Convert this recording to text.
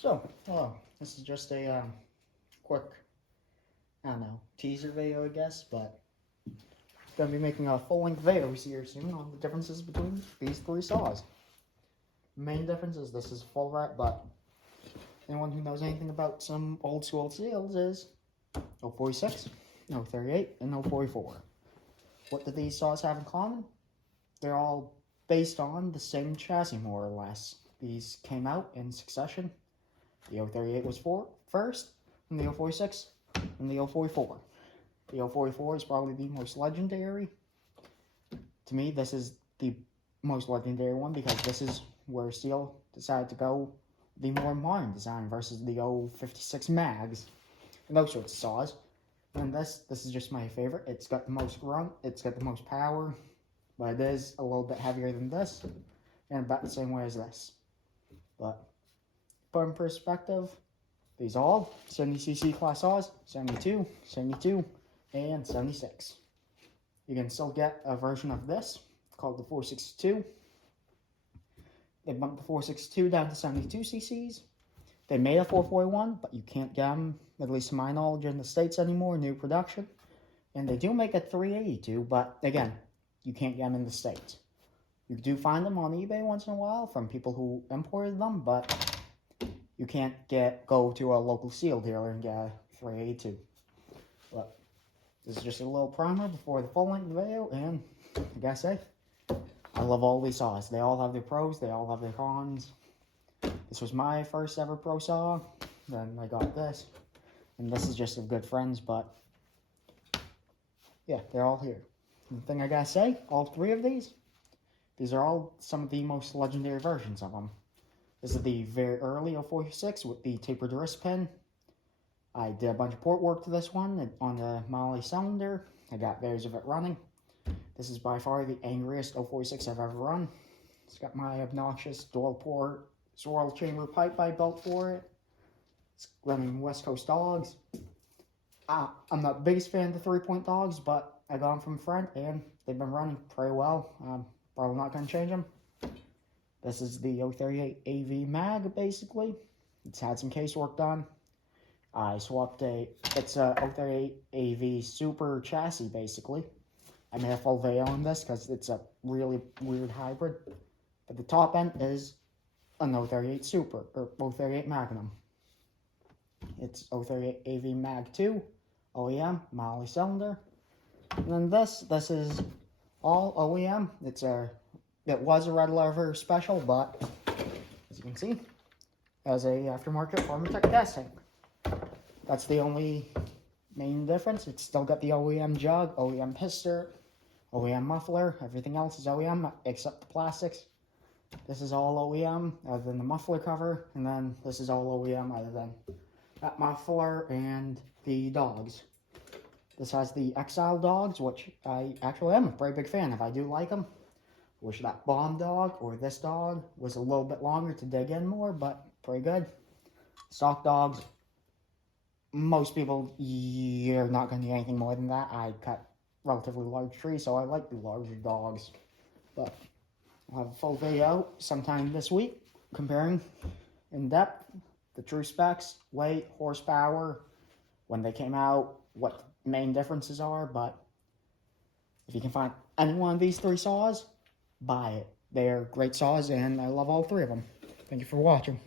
So, hello. This is just a quick, I don't know, teaser video, I guess, but I'm gonna be making a full-length video here soon on the differences between these three saws. Main difference is this is full rat, but anyone who knows anything about some old school Stihls is 046, 038, and 044. What do these saws have in common? They're all based on the same chassis, more or less. These came out in succession. The 038 was first, and the 046, and the 044. The 044 is probably the most legendary. To me, this is the most legendary one because this is where Stihl decided to go the more modern design versus the 056 mags and those sorts of saws. And this is just my favorite. It's got the most grunt, it's got the most power, but it is a little bit heavier than this, and about the same way as this. But put in perspective, these are all 70cc class saws, 72, 72, and 76. You can still get a version of this called the 462. They bumped the 462 down to 72 cc's. They made a 441, but you can't get them, at least to my knowledge, in the States anymore, new production. And they do make a 382, but again, you can't get them in the States. You do find them on eBay once in a while from people who imported them, but you can't go to a local Stihl dealer and get a 382. But this is just a little primer before the full-length video, and I gotta say, I love all these saws. They all have their pros, they all have their cons. This was my first ever pro saw, then I got this, and this is just of good friends, but yeah, they're all here. And the thing I gotta say, all three of these are all some of the most legendary versions of them. This is the very early 046 with the tapered wrist pin. I did a bunch of port work to this one on the Molly cylinder. I got videos of it running. This is by far the angriest 046 I've ever run. It's got my obnoxious dual port swirl chamber pipe I built for it. It's running West Coast dogs. I'm not the biggest fan of the 3-point dogs, but I got them from a friend and they've been running pretty well. Probably not going to change them. This is the 038 AV mag, basically. It's had some case work done. I swapped it's a 038 AV super chassis, basically. I made a full video on this because it's a really weird hybrid. But the top end is an 038 Super, or 038 Magnum. It's 038 AV Mag 2, OEM, Molly cylinder. And then this is all OEM. It was a red leather special, but as you can see, as a aftermarket Formatech casting. That's the only main difference. It's still got the OEM jug, OEM piston, OEM muffler. Everything else is OEM except the plastics. This is all OEM other than the muffler cover, and then this is all OEM other than that muffler and the dogs. This has the Exile dogs, which I actually am a very big fan of. I do like them. Wish that bomb dog or this dog was a little bit longer to dig in more, but pretty good. Stock dogs, most people, you're not going to need anything more than that. I cut relatively large trees, so I like the larger dogs. But I'll have a full video sometime this week comparing in depth the true specs, weight, horsepower, when they came out, what the main differences are. But if you can find any one of these three saws, buy it. They are great saws, and I love all three of them. Thank you for watching.